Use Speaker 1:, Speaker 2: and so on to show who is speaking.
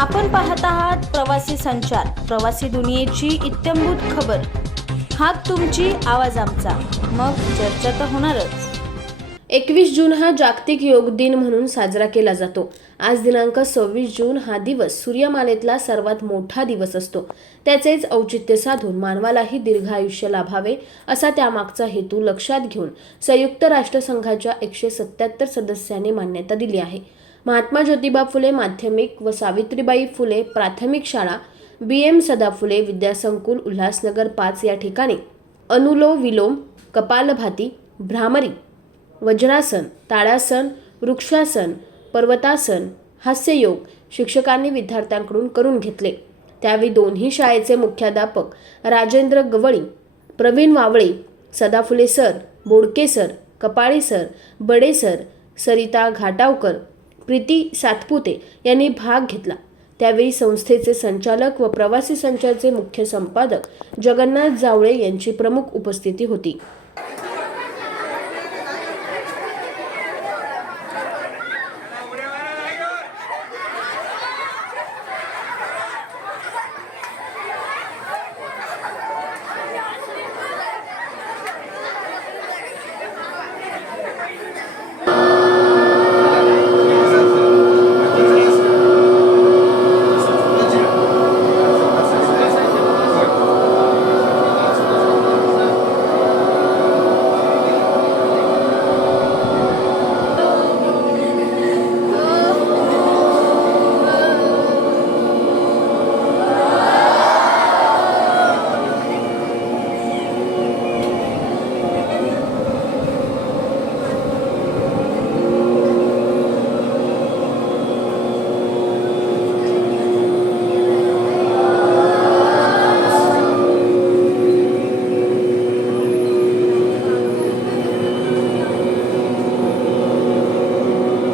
Speaker 1: आपण पाहत आहात प्रवासी संचार प्रवासी दुनियेची इत्यंभूत खबर. हात तुमची आवाज आमचा. मग चर्चा तर होणारच.
Speaker 2: एकवीस जून हा जागतिक योग दिन म्हणून साजरा केला जातो. आज दिनांक सव्वीस जून हा दिवस सूर्यमालेतला सर्वात मोठा दिवस असतो. त्याचेच औचित्य साधून मानवालाही दीर्घ आयुष्य लाभावे असा त्यामागचा हेतू लक्षात घेऊन संयुक्त राष्ट्रसंघाच्या एकशे सत्याहत्तर सदस्यांनी मान्यता दिली आहे. महात्मा ज्योतिबा फुले माध्यमिक व सावित्रीबाई फुले प्राथमिक शाळा बी एम सदा फुले विद्यासंकुल उल्हासनगर पाच या ठिकाणी. अनुलो विलोम कपालभाती भ्रामरी वज्रासन ताळासन वृक्षासन पर्वतासन हास्ययोग शिक्षकांनी विद्यार्थ्यांकडून करून घेतले. त्यावेळी दोन्ही शाळेचे मुख्याध्यापक Rajendra Gawali Pravin Wavale Sadaphule sir Bodke sir Kapale sir Bade sir Sarita Ghatawkar Preeti Satpute यांनी भाग घेतला. त्यावेळी संस्थेचे संचालक व प्रवासी संचारचे मुख्य संपादक जगन्नाथ जावळे यांची प्रमुख उपस्थिती होती.